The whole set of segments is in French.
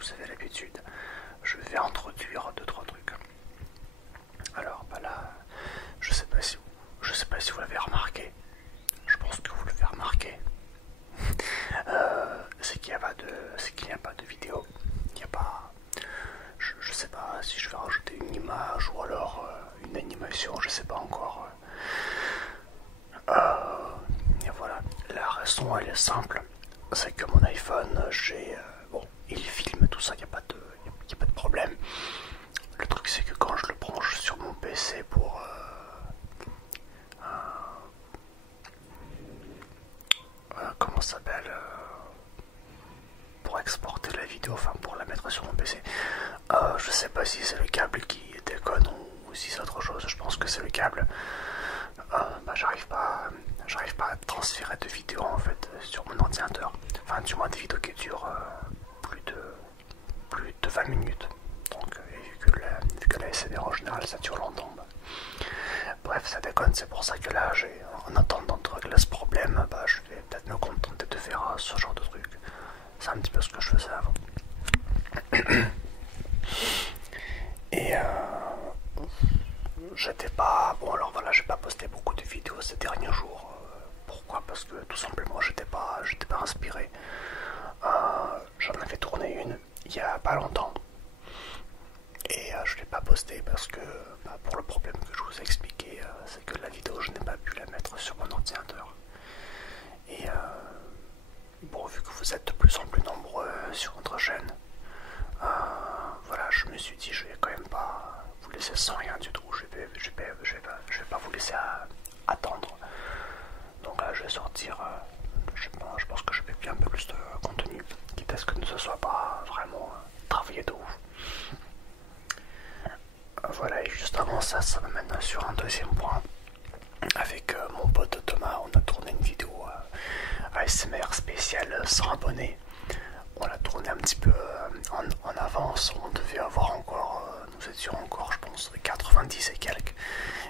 vous avez l'habitude, je vais introduire deux trois trucs. Alors bah là, je sais pas si vous l'avez remarqué. Je pense que vous l'avez remarqué. C'est qu'il n'y a pas de vidéo. Il n'y a pas. Je sais pas si je vais rajouter une image ou alors une animation. Je sais pas encore. Et voilà. La raison elle est simple. C'est que mon iPhone, bon, il filme tout ça. Il n'y a pas de problème. Le truc c'est que quand je le branche sur mon PC pour comment ça s'appelle pour exporter la vidéo, enfin pour la mettre sur mon PC. Je sais pas si c'est le câble qui déconne ou si c'est autre chose. Je pense que c'est le câble. Bah, j'arrive pas à transférer de vidéos en fait sur mon ordinateur. Enfin, du moins des vidéos qui durent plus de 20 minutes. Donc, vu que la SMR en général ça dure longtemps. Bah. Bref, ça déconne. C'est pour ça que là, en attendant de régler ce problème, bah, je vais peut-être me contenter de faire ce genre de truc. C'est un petit peu ce que je faisais avant. Et j'étais pas. Bon, alors voilà, j'ai pas posté beaucoup de vidéos ces derniers jours. Pourquoi? Parce que tout simplement, j'étais pas inspiré. J'en avais tourné une il y a pas longtemps. Et je l'ai pas posté parce que, bah, pour le problème que je vous ai expliqué, c'est que la vidéo, je n'ai pas pu la mettre sur mon ordinateur. Et bon, vu que vous êtes de plus en plus nombreux sur notre chaîne, voilà, je me suis dit, je vais quand même pas vous laisser sans rien du tout. Je vais pas vous laisser attendre. Donc là, je vais sortir. Je pense que je vais faire un peu plus de contenu, quitte à ce que ce soit pas vraiment travaillé de ouf. Voilà, et juste avant ça, ça m'amène sur un deuxième point. Avec mon pote Thomas, on a tourné une vidéo ASMR spéciale 100 abonnés. On l'a tourné un petit peu en avance. On devait avoir encore, nous étions encore, je pense, 90 et quelques.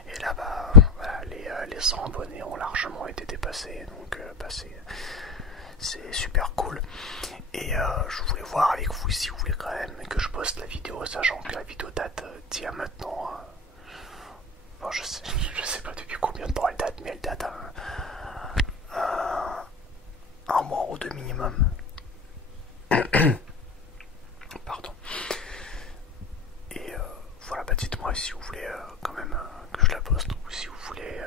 Et là, bah, voilà, les 100 abonnés ont largement été dépassés. Donc, bah, c'est super cool. Et je voulais voir avec vous si vous voulez quand même que je poste la vidéo, sachant que la vidéo date d'il y a maintenant. Bon, je sais pas depuis combien de temps elle date, mais elle date un mois ou deux minimum. Pardon. Et voilà, bah dites-moi si vous voulez quand même que je la poste ou si vous voulez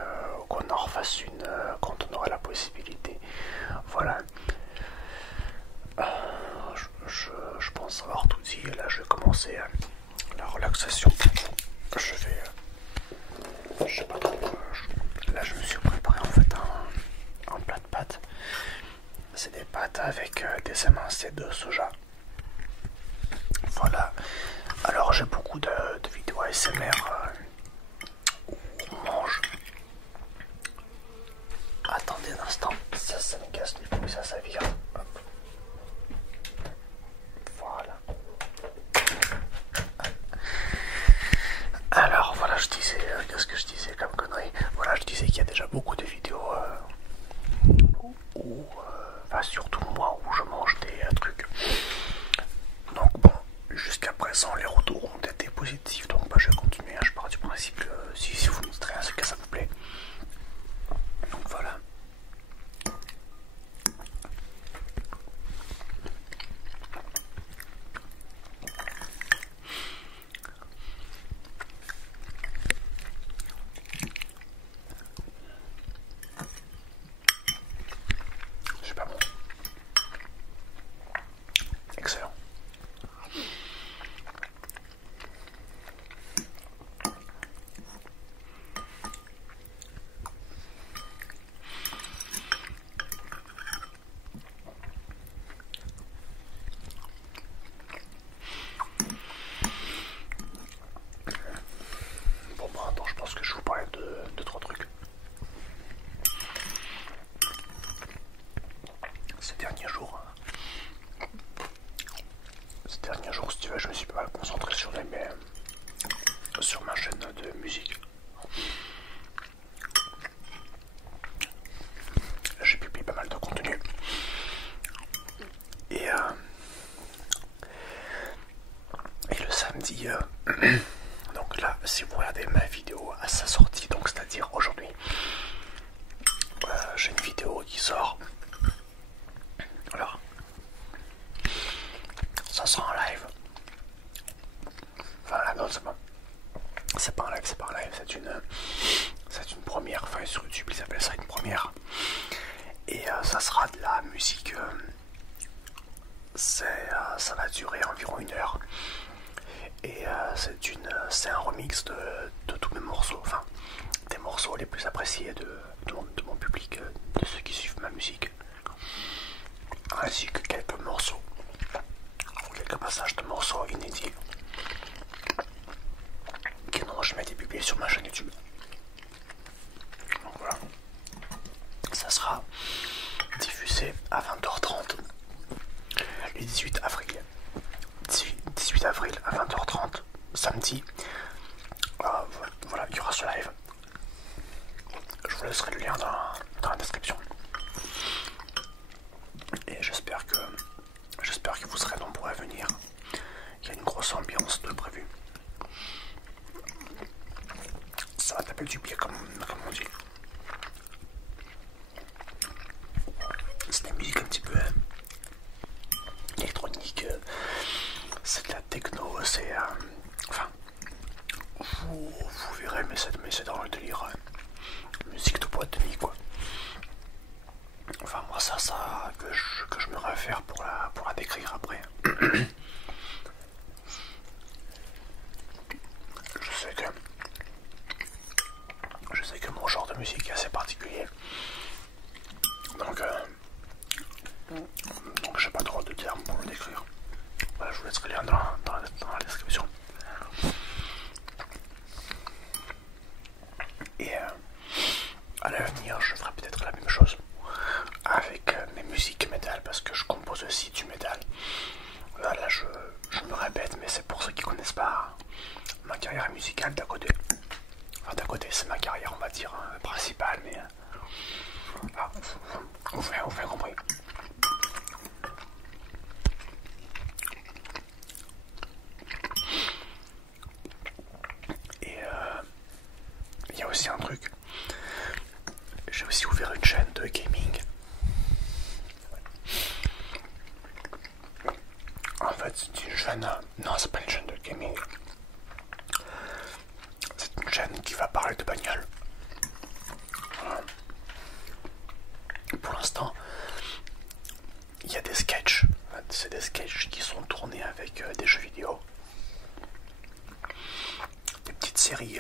qu'on en refasse une quand on aura la possibilité. Voilà. Je pense avoir tout dit. Là, je vais commencer la relaxation pour vous. Je sais pas trop. Là, je me suis préparé en fait un plat de pâtes. C'est des pâtes avec des émincés de soja. Voilà. Alors, j'ai beaucoup de vidéos ASMR où on mange. Attendez un instant. Ça me casse les couilles, ça vire. Hop. Voilà. Alors voilà, je disais, qu'est-ce que je disais comme connerie? Voilà, je disais qu'il y a déjà beaucoup de vidéos où, enfin surtout moi, où je mange des trucs. Donc bon, jusqu'à présent, les retours ont été positifs, donc bah, je vais continuer. Je pars du principe que si vous me dites rien, c'est que ça vous plaît. Donc voilà. C'est pas bon. Excellent. Bon bah attends, je pense que je vous parlais de trois trucs. Ces derniers jours, si tu veux, je me suis pas mal concentré sur ma chaîne de musique. J'ai publié pas mal de contenu. Et aujourd'hui, donc là, si vous regardez ma vidéo à sa sortie, donc c'est-à-dire aujourd'hui, j'ai une vidéo qui sort. Alors, ça sera en live. Enfin, là, non, c'est pas un live, c'est pas un live, c'est une première. Enfin, sur YouTube, ils appellent ça une première. Et ça sera de la musique. Ça va durer environ 1 heure. Et c'est un remix de tous mes morceaux, enfin des morceaux les plus appréciés de mon public, de ceux qui suivent ma musique, ainsi que quelques morceaux, quelques passages de morceaux inédits qui n'ont jamais été publiés sur ma chaîne YouTube. Donc voilà, ça sera diffusé à 20h30 le 18 avril. 18 avril à 20h30, samedi. Voilà, il y aura ce live. Je vous laisserai le lien dans la description. Et j'espère que vous serez nombreux à venir. Il y a une grosse ambiance de prévu. Ça va taper du pied comme on dit. C'est de la musique un petit peu électronique. C'est de la techno, c'est enfin vous verrez, mais c'est dans le délire musique de boîte de nuit quoi. Enfin moi ça que je me réfère pour la décrire après. Je sais que mon genre de musique est assez particulier, donc j'ai pas trop de termes pour le décrire. Voilà, je vous laisserai le lien dans la description. Et à l'avenir, je ferai peut-être la même chose avec mes musiques métal, parce que je compose aussi du métal. Là je me répète, mais c'est pour ceux qui connaissent pas ma carrière musicale d'à côté. Enfin, d'à côté, c'est ma carrière, on va dire, principale, mais vous avez compris. Et il y a aussi un truc, j'ai aussi ouvert une chaîne de gaming. En fait, c'est une chaîne, non, c'est pas une chaîne de gaming, c'est une chaîne qui va parler de bagnole. Voilà. Pour l'instant, il y a des sketchs, c'est des sketchs qui sont tournés avec des jeux vidéo, des petites séries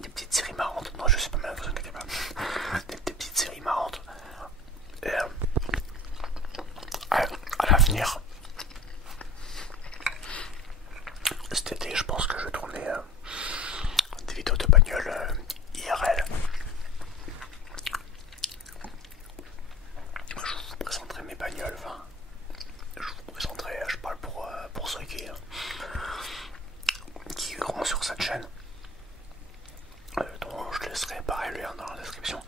des petites séries marrantes. Non, je sais pas mal, vous inquiétez pas. Des petites séries marrantes. Et à l'avenir, cet été, je pense que je vais tourner des vidéos de bagnole IRL. Je vous présenterai mes bagnoles, enfin, je vous présenterai, je parle pour ceux qui iront sur cette chaîne, dont je laisserai pareil le lien dans la description.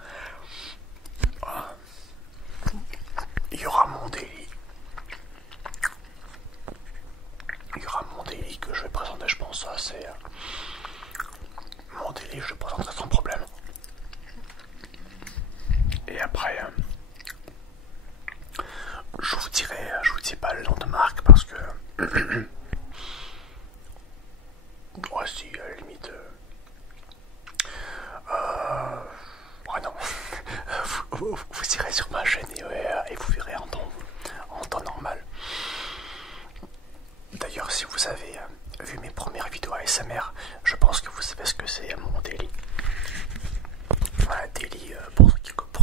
Il y aura mon daily. Il y aura mon daily que je vais présenter, je pense. Ça, c'est mon daily, je le présenterai sans problème. Et après, je vous dis pas le nom de marque parce que ouais, si, à la limite ouais, non. vous irez sur ma chaîne et vous verrez en temps normal. D'ailleurs, si vous avez vu mes premières vidéos ASMR, je pense que vous savez ce que c'est mon daily. Voilà, daily, pour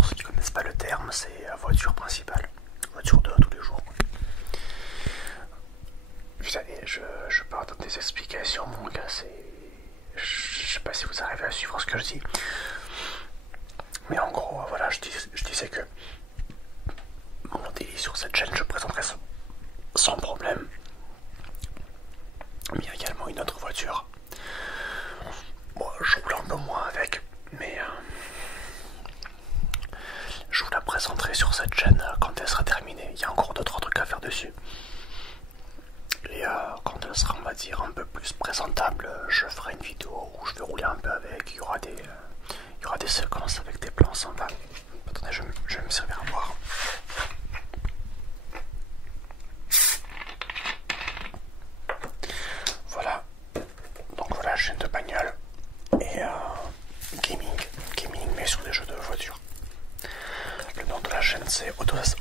ceux qui connaissent pas le terme, c'est voiture principale, voiture de tous les jours. Vous savez, je pars dans des explications, mon gars, je sais pas si vous arrivez à suivre ce que je dis. Mais en gros, voilà, je disais que mon daily sur cette chaîne, je présenterai sans problème. Mais il y a également une autre voiture. Bon, je roule un peu moins avec, mais je vous la présenterai sur cette chaîne quand elle sera terminée. Il y a encore 2-3 trucs à faire dessus. quand elle sera, on va dire, un peu plus présentable, je ferai une vidéo où je vais rouler un peu avec. Il y aura des séquences avec des plans sympas. Attendez, je vais me servir à boire. Voilà. Donc voilà, chaîne de bagnole et gaming, mais sur des jeux de voiture. Le nom de la chaîne c'est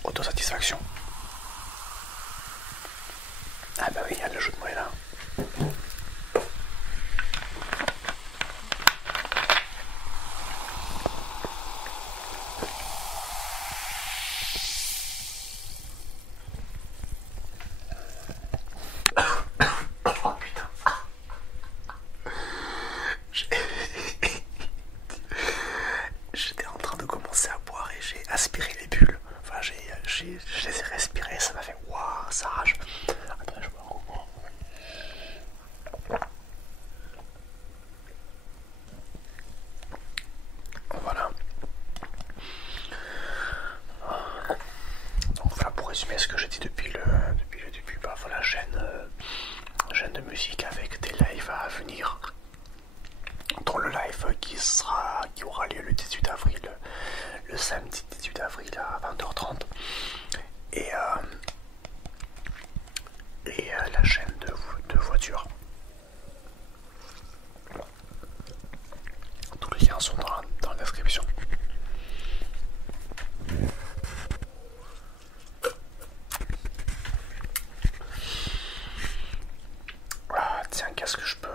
Autosatisfaction. Ah bah oui, il y a le jeu de mots là. Oh putain. J'étais en train de commencer à boire et j'ai aspiré les bulles. Enfin, je les ai respirées, ça m'a fait waouh, ça rage. Attends, je bois un coup. Voilà. Donc voilà pour résumer ce que j'ai dit depuis le début. Bah voilà, chaîne de musique avec des lives à venir. Dans le live qui aura lieu le 18 avril, le samedi 18 avril à 20h30. Et la chaîne de voiture. Tous les liens sont dans la description. Ah, tiens, qu'est-ce que je peux...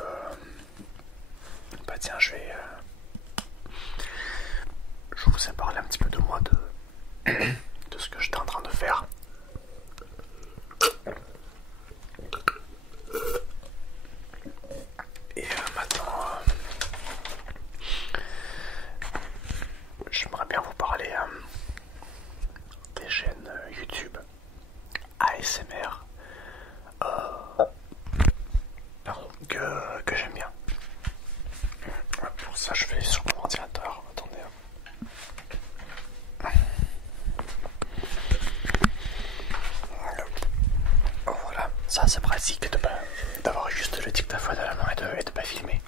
Bah tiens, je vous ai parlé un petit peu de moi, de ce que j'étais en train de faire. Et maintenant, j'aimerais bien vous parler des chaînes YouTube ASMR que j'aime bien. Pour ça, je vais sur mon ordinateur. Attendez. Voilà, ça c'est pratique d'avoir juste le dictaphone à la main et de pas filmer.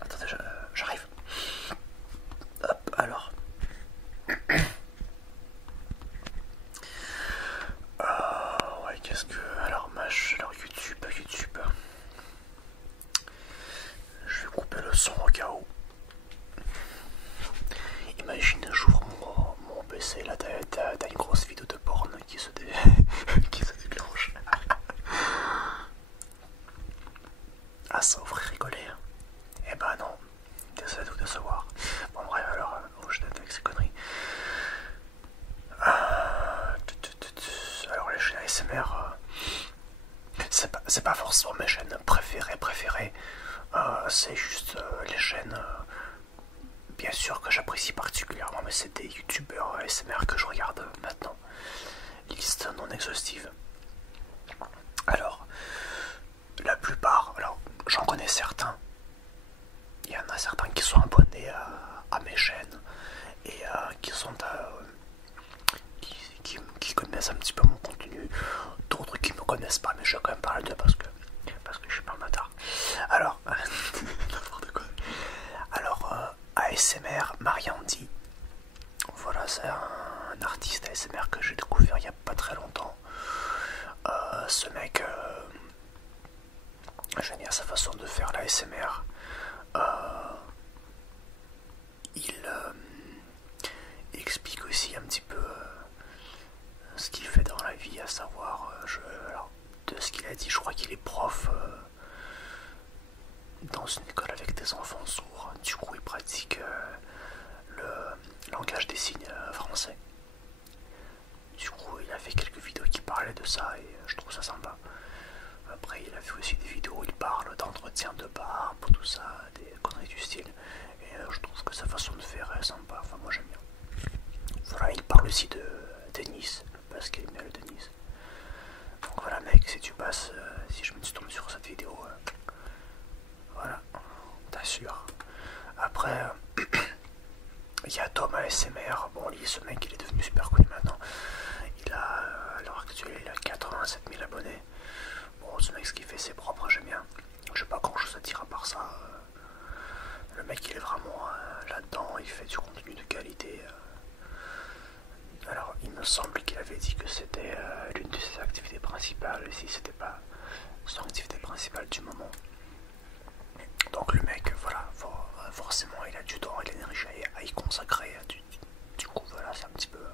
Attendez, j'arrive. Hop, alors. Ouais, qu'est-ce que... Alors, alors YouTube. Je vais couper le son au cas où. Imagine un jour mon PC, là, t'as une grosse vidéo de porn qui se déclenche. Ah, ça vous ferait rigoler. Hein. Eh ben non, désolé de vous décevoir. Bon bref, alors, je t'aide avec ces conneries. Alors les chaînes ASMR, c'est pas forcément mes chaînes préférées. C'est juste les chaînes, bien sûr que j'apprécie particulièrement, mais c'est des youtubeurs ASMR que je regarde maintenant. Liste non exhaustive. Alors, la plupart, alors j'en connais certains. Il y en a certains qui sont abonnés à mes chaînes et qui connaissent un petit peu mon contenu. D'autres qui me connaissent pas, mais je vais quand même parler d'eux parce que je suis pas un bâtard. Alors, n'importe quoi. Alors, ASMR Mariandi. Voilà, c'est un artiste ASMR que j'ai découvert il y a pas très longtemps. Ce mec, j'aime bien sa façon de faire l'ASMR. Il explique aussi un petit peu ce qu'il fait dans la vie, à savoir, alors, de ce qu'il a dit, je crois qu'il est prof dans une école avec des enfants sourds. Du coup, il pratique le langage des signes français. Du coup, il a fait quelques vidéos qui parlaient de ça et je trouve ça sympa. Après, il a fait aussi des vidéos où il parle d'entretien de barbe, tout Il y a Tom ASMR. Bon, lui, ce mec, il est devenu super connu maintenant. Il a, à l'heure actuelle, il a 87 000 abonnés. Bon, ce mec, ce qu'il fait, c'est propre, j'aime bien. Je sais pas grand chose à dire à part ça. Le mec, il est vraiment là-dedans. Il fait du contenu de qualité. Alors, il me semble qu'il avait dit que c'était l'une de ses activités principales, si c'était pas son activité principale du moment. Donc le mec, voilà, forcément, il a du temps et de l'énergie à y consacrer. Du coup, voilà, c'est un petit peu...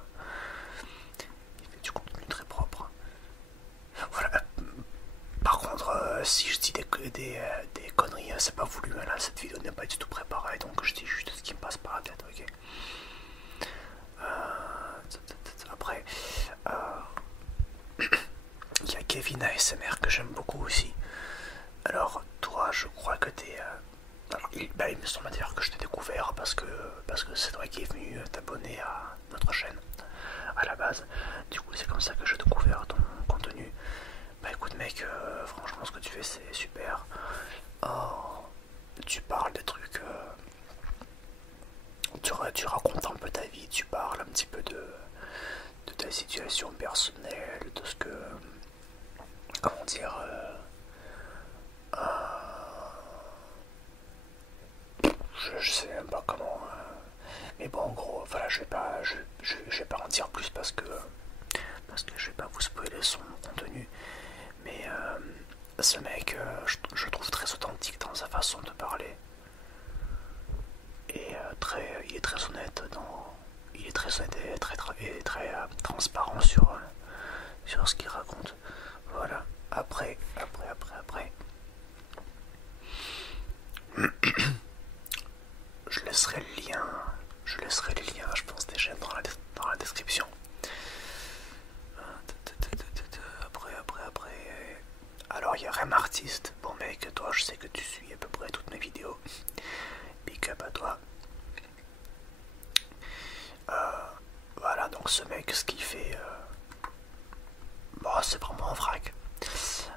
il fait du contenu très propre. Voilà. Par contre, si je dis des conneries, c'est pas voulu. Là, cette vidéo n'est pas du tout préparée, donc je dis juste ce qui me passe par la tête, ok. Après, il y a Kevin ASMR que j'aime beaucoup aussi. Alors, toi, je crois que t'es... alors, il me semble d'ailleurs que je t'ai découvert parce que c'est toi qui est venu t'abonner à notre chaîne à la base. Du coup, c'est comme ça que j'ai découvert ton contenu. Bah écoute mec, franchement, ce que tu fais, c'est super. Oh, tu parles des trucs... tu racontes un peu ta vie, tu parles un petit peu de ta situation personnelle, de ce que... comment dire... je sais même pas comment... mais bon, en gros, voilà, je vais pas en dire plus parce que je vais pas vous spoiler son contenu. Mais ce mec, je le trouve très authentique dans sa façon de parler. Et il est très honnête et très transparent sur ce qu'il raconte. Voilà. Après. Je laisserai le lien, je pense déjà dans la description. Après. Alors il y a Rem Artiste. Bon mec, toi je sais que tu suis à peu près toutes mes vidéos. Big up à toi. Voilà, donc ce mec, ce qu'il fait, c'est vraiment un vrac.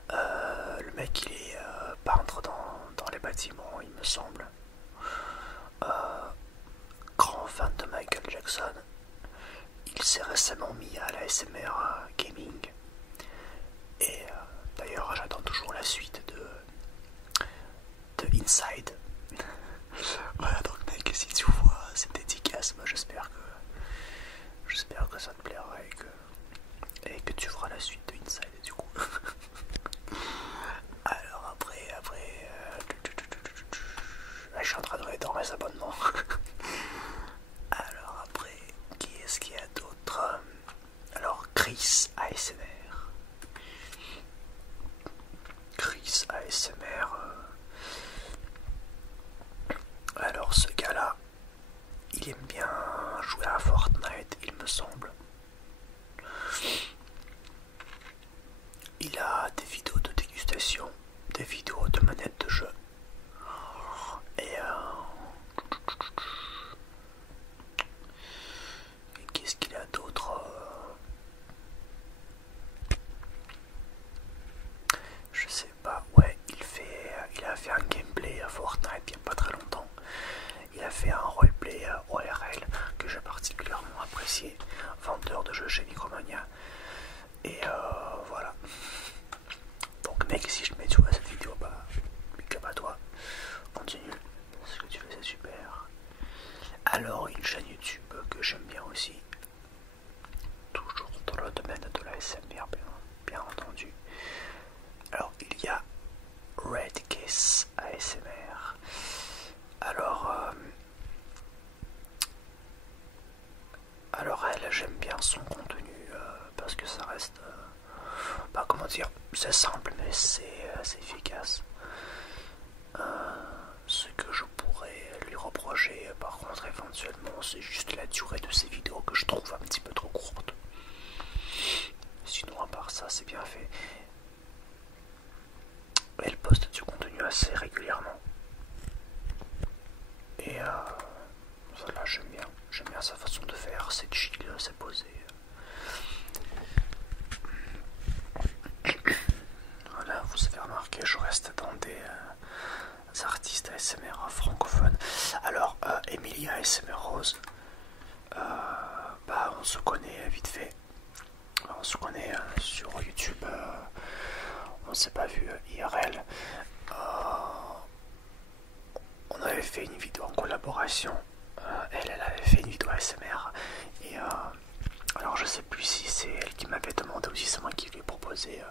Le mec, il est peintre dans les bâtiments, il me semble. Grand fan de Michael Jackson. Il s'est récemment mis à la ASMR Gaming. Et d'ailleurs, j'attends toujours la suite de Inside. Voilà, donc mec, si tu vois cette dédicace, moi j'espère que ça te plaira et que tu feras la suite de Inside du coup. Alors après, je suis en train de regarder dans mes abonnements. Alors après, qui est-ce qu'il y a d'autre? Alors Chris ASMR. Chris ASMR. Alors ce gars-là, il aime bien jouer à Fortnite, il me semble. Il a des vidéos de dégustation, des vidéos de manettes de jeu. Et qu'est-ce qu'il a d'autre? Je sais pas. Ouais, il a fait un gameplay à Fortnite il y a pas très longtemps. Il a fait un roleplay ORL que j'ai particulièrement apprécié. Vendeur de jeux chez Micromania. Et voilà. Donc mec, si je te mets tu vois cette vidéo, big up à toi. Continue. Ce que tu fais c'est super. Alors une chaîne YouTube que j'aime bien aussi. Toujours dans le domaine de la SMR bien entendu. Alors il y a Red Kiss ASMR. Alors elle, j'aime bien son contenu parce que ça reste, comment dire, c'est simple mais c'est efficace. Ce que je pourrais lui reprocher par contre éventuellement, c'est juste la durée de ses vidéos que je trouve un petit peu trop courte. Sinon à part ça, c'est bien fait. Elle poste du contenu assez régulièrement. Et voilà, j'aime bien sa façon de faire, c'est chill, c'est posé. Voilà, vous avez remarqué, je reste dans des artistes ASMR francophones. Alors, Emilia ASMR Rose, se connaît vite fait. On se connaît sur YouTube, on ne s'est pas vu IRL. On avait fait une vidéo en collaboration. Elle avait fait une vidéo ASMR. Et alors je sais plus si c'est elle qui m'avait demandé ou si c'est moi qui lui ai proposé.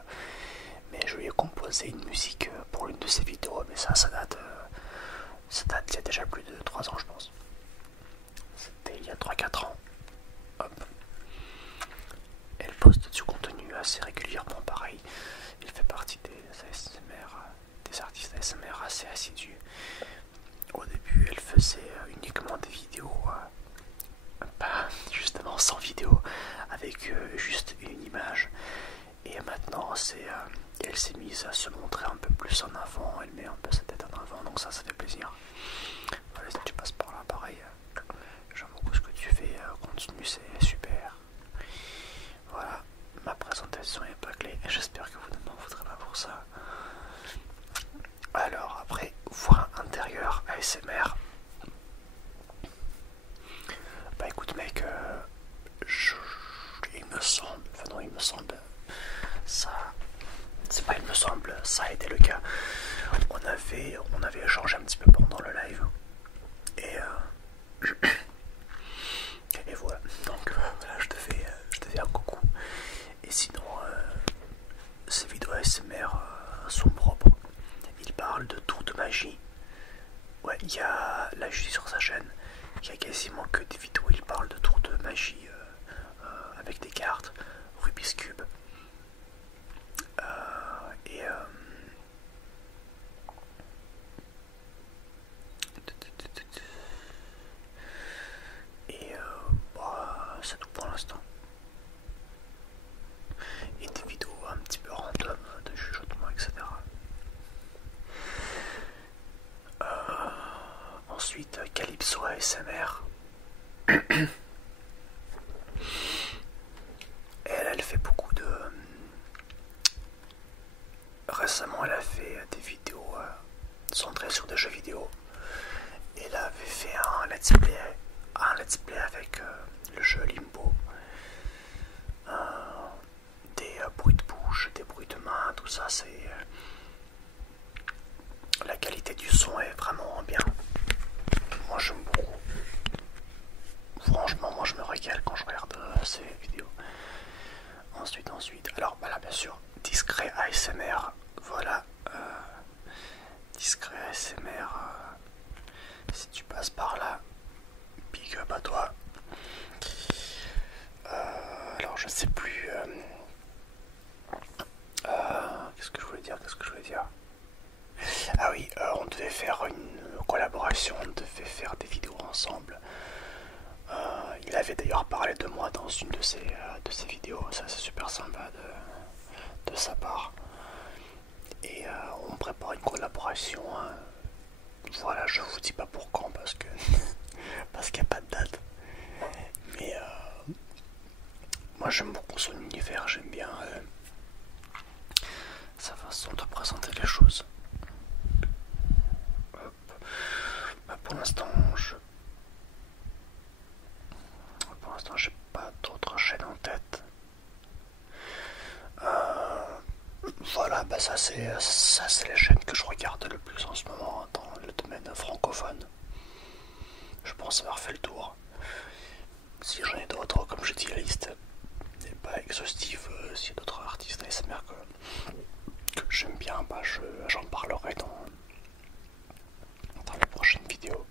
Mais je lui ai composé une musique pour l'une de ses vidéos. Mais ça date il y a déjà plus de 3 ans je pense. C'était il y a 3-4 ans. Hop. Elle poste du contenu assez régulièrement, pareil. Elle fait partie des ASMR, des artistes ASMR assez assidus. Au début, elle faisait uniquement des vidéos, justement sans vidéo, avec juste une image. Et maintenant, elle s'est mise à se montrer un peu plus en avant. Elle met un peu sa tête en avant, donc ça fait plaisir. Voilà, si tu passes par là, pareil. J'aime beaucoup ce que tu fais, continue, c'est super. Voilà, ma présentation est bâclée et j'espère que vous ne m'en voudrez pas pour ça. Alors après, voix intérieure ASMR. Bah écoute mec, il me semble, ça, c'est pas il me semble, ça a été le cas. On avait échangé un petit peu pendant le live et et voilà, donc voilà, je te fais un coucou. Et sinon, ces vidéos ASMR sont propres. Il parle de tours de magie. Ouais, là je suis sur sa chaîne, il y a quasiment que des vidéos où il parle de tours de magie avec des cartes, Rubik's Cube. C'est tout pour l'instant. Et des vidéos un petit peu random de chuchotement, etc. Ensuite, Calypso ASMR. Elle fait beaucoup de... Récemment, elle a fait des vidéos centrées sur des jeux vidéo. Elle avait fait un let's play avec le jeu Limbo. Des bruits de bouche, des bruits de main, tout ça, c'est... La qualité du son est vraiment bien. Moi j'aime beaucoup. Franchement, moi je me régale quand je regarde ces vidéos. Ensuite, alors bah là bien sûr, Discret ASMR, voilà. Discret ASMR, si tu passes par là, big up à toi. Alors je sais plus. Qu'est-ce que je voulais dire, Ah oui, on devait faire une collaboration, on devait faire des vidéos ensemble. Il avait d'ailleurs parlé de moi dans une de ses vidéos, ça c'est super sympa de sa part. Et on prépare une collaboration. Voilà, je vous dis pas pour quand parce que parce qu'il n'y a pas de date. Mais moi j'aime beaucoup son univers, j'aime bien sa façon de présenter les choses. Bah, pour l'instant, j'ai pas d'autres chaînes en tête. Voilà, bah ça c'est les chaînes que je regarde le plus en ce moment dans le domaine francophone. Je pense avoir fait le tour. Si j'en ai d'autres, comme je dis, la liste n'est pas exhaustive. S'il y a d'autres artistes ASMR que j'aime bien, bah j'en parlerai dans les prochaines vidéos.